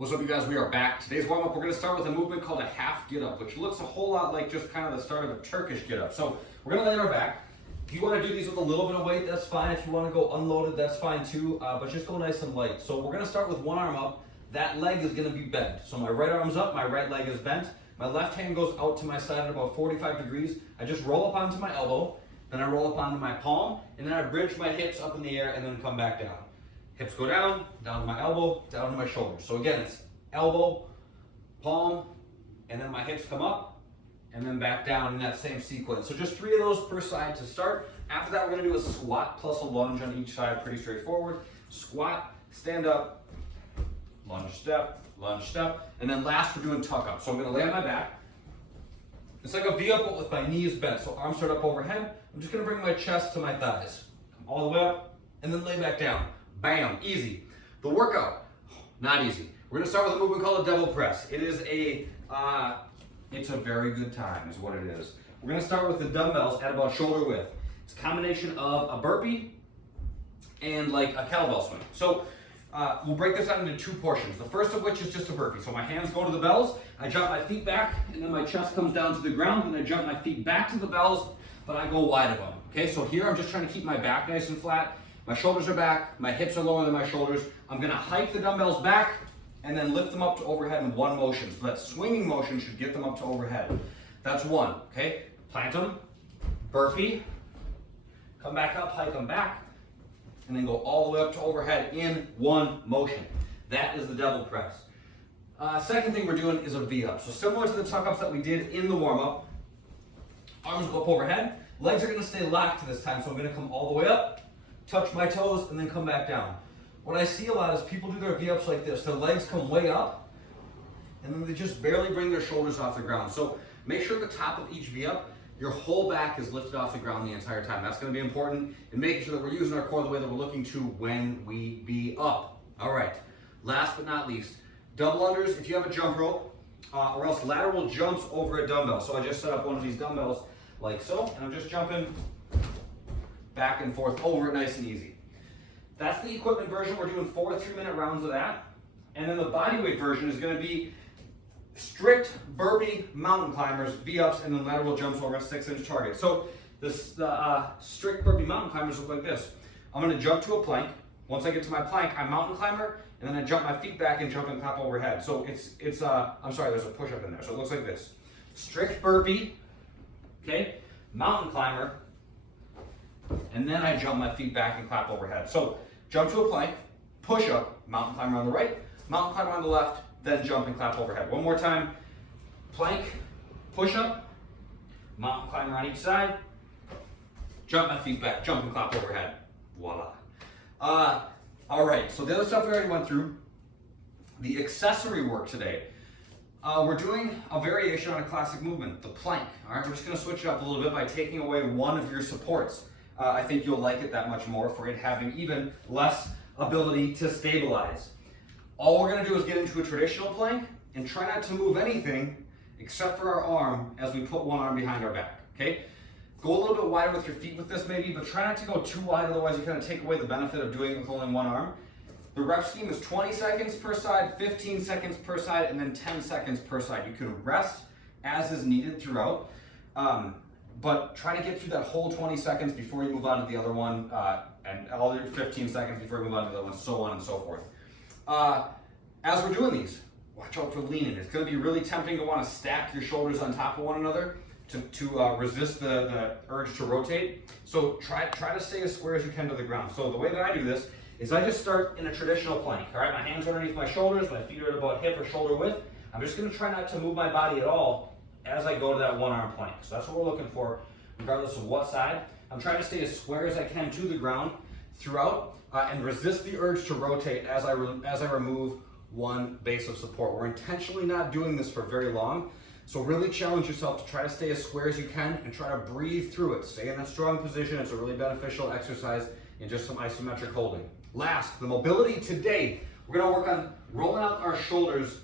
What's up, you guys? We are back. Today's warm-up, we're going to start with a movement called a half get-up, which looks a whole lot like just kind of the start of a Turkish get-up. So we're going to lay on our back. If you want to do these with a little bit of weight, that's fine. If you want to go unloaded, that's fine too, but just go nice and light. So we're going to start with one arm up. That leg is going to be bent. So my right arm's up, my right leg is bent. My left hand goes out to my side at about 45 degrees. I just roll up onto my elbow, then I roll up onto my palm, and then I bridge my hips up in the air and then come back down. Hips go down, down to my elbow, down to my shoulder. So again, it's elbow, palm, and then my hips come up, and then back down in that same sequence. So just 3 of those per side to start. After that, we're gonna do a squat plus a lunge on each side, pretty straightforward. Squat, stand up, lunge step, and then last we're doing tuck up. So I'm gonna lay on my back. It's like a V up but with my knees bent. So arms start up overhead. I'm just gonna bring my chest to my thighs. Come all the way up, and then lay back down. Bam, easy. The workout, not easy. We're gonna start with a movement called a devil press. It is it's a very good time is what it is. We're gonna start with the dumbbells at about shoulder width. It's a combination of a burpee and like a kettlebell swing. So we'll break this out into 2 portions. The first of which is just a burpee. So my hands go to the bells, I jump my feet back, and then my chest comes down to the ground, and I jump my feet back to the bells, but I go wide of them. Okay, so here I'm just trying to keep my back nice and flat. My shoulders are back, my hips are lower than my shoulders. I'm gonna hike the dumbbells back, and then lift them up to overhead in one motion. So that swinging motion should get them up to overhead. That's one, okay? Plant them, burpee, come back up, hike them back, and then go all the way up to overhead in one motion. That is the devil press. Second thing we're doing is a V-up. So similar to the tuck-ups that we did in the warm-up, arms go up overhead, legs are gonna stay locked this time, so I'm gonna come all the way up, touch my toes, and then come back down. What I see a lot is people do their V-ups like this. Their legs come way up, and then they just barely bring their shoulders off the ground. So make sure at the top of each V-up, your whole back is lifted off the ground the entire time. That's gonna be important in making sure that we're using our core the way that we're looking to when we V-up. All right, last but not least, double unders if you have a jump rope, or else lateral jumps over a dumbbell. So I just set up one of these dumbbells like so, and I'm just jumping back and forth over it nice and easy. That's the equipment version. We're doing 4 3-minute rounds of that. And then the bodyweight version is gonna be strict burpee mountain climbers, V-ups, and then lateral jumps over a 6-inch target. So this strict burpee mountain climbers look like this. I'm gonna jump to a plank. Once I get to my plank, I mountain climber, and then I jump my feet back and jump and clap overhead. So I'm sorry, there's a push-up in there. So it looks like this. Strict burpee, okay, mountain climber, and then I jump my feet back and clap overhead. So jump to a plank, push up, mountain climber on the right, mountain climber on the left, then jump and clap overhead. One more time, plank, push up, mountain climber on each side, jump my feet back, jump and clap overhead. Voila. All right, so the other stuff we already went through. The accessory work today. We're doing a variation on a classic movement, the plank. All right, we're just gonna switch it up a little bit by taking away one of your supports. I think you'll like it that much more for it having even less ability to stabilize. All we're gonna do is get into a traditional plank and try not to move anything except for our arm as we put one arm behind our back, okay? Go a little bit wider with your feet with this maybe, but try not to go too wide, otherwise you kind of take away the benefit of doing it with only one arm. The rep scheme is 20 seconds per side, 15 seconds per side, and then 10 seconds per side. You can rest as is needed throughout. But try to get through that whole 20 seconds before you move on to the other one, and all your 15 seconds before you move on to the other one, so on and so forth. As we're doing these, watch out for leaning. It's going to be really tempting to want to stack your shoulders on top of one another to resist the urge to rotate. So try to stay as square as you can to the ground. So the way that I do this is I just start in a traditional plank. All right, my hands are underneath my shoulders, my feet are at about hip or shoulder width. I'm just going to try not to move my body at all as I go to that one-arm plank. So that's what we're looking for, regardless of what side. I'm trying to stay as square as I can to the ground throughout, and resist the urge to rotate as I remove one base of support. We're intentionally not doing this for very long, so really challenge yourself to try to stay as square as you can and try to breathe through it. Stay in that strong position. It's a really beneficial exercise in just some isometric holding. Last, the mobility today. We're gonna work on rolling out our shoulders,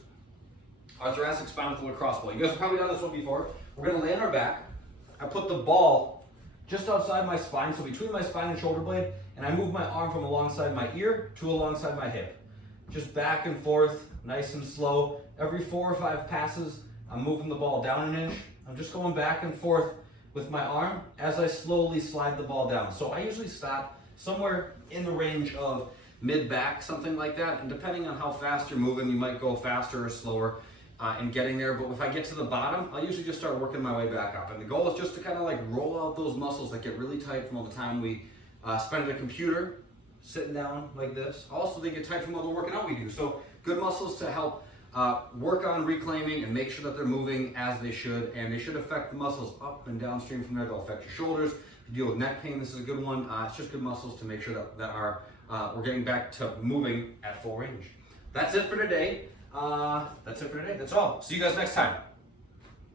our thoracic spine with the lacrosse ball. You guys have probably done this one before. We're gonna lay on our back. I put the ball just outside my spine, so between my spine and shoulder blade, and I move my arm from alongside my ear to alongside my hip. just back and forth, nice and slow. Every 4 or 5 passes, I'm moving the ball down an inch. I'm just going back and forth with my arm as I slowly slide the ball down. So I usually stop somewhere in the range of mid-back, something like that. And depending on how fast you're moving, you might go faster or slower in getting there. But if I get to the bottom, I'll usually just start working my way back up. And the goal is just to kind of like roll out those muscles that get really tight from all the time we spend at a computer, sitting down like this. Also, they get tight from all the working out we do. So good muscles to help work on reclaiming and make sure that they're moving as they should, and they should affect the muscles up and downstream from there. They'll affect your shoulders. If you deal with neck pain, this is a good one. It's just good muscles to make sure that we're getting back to moving at full range. That's it for today. That's all. See you guys next time.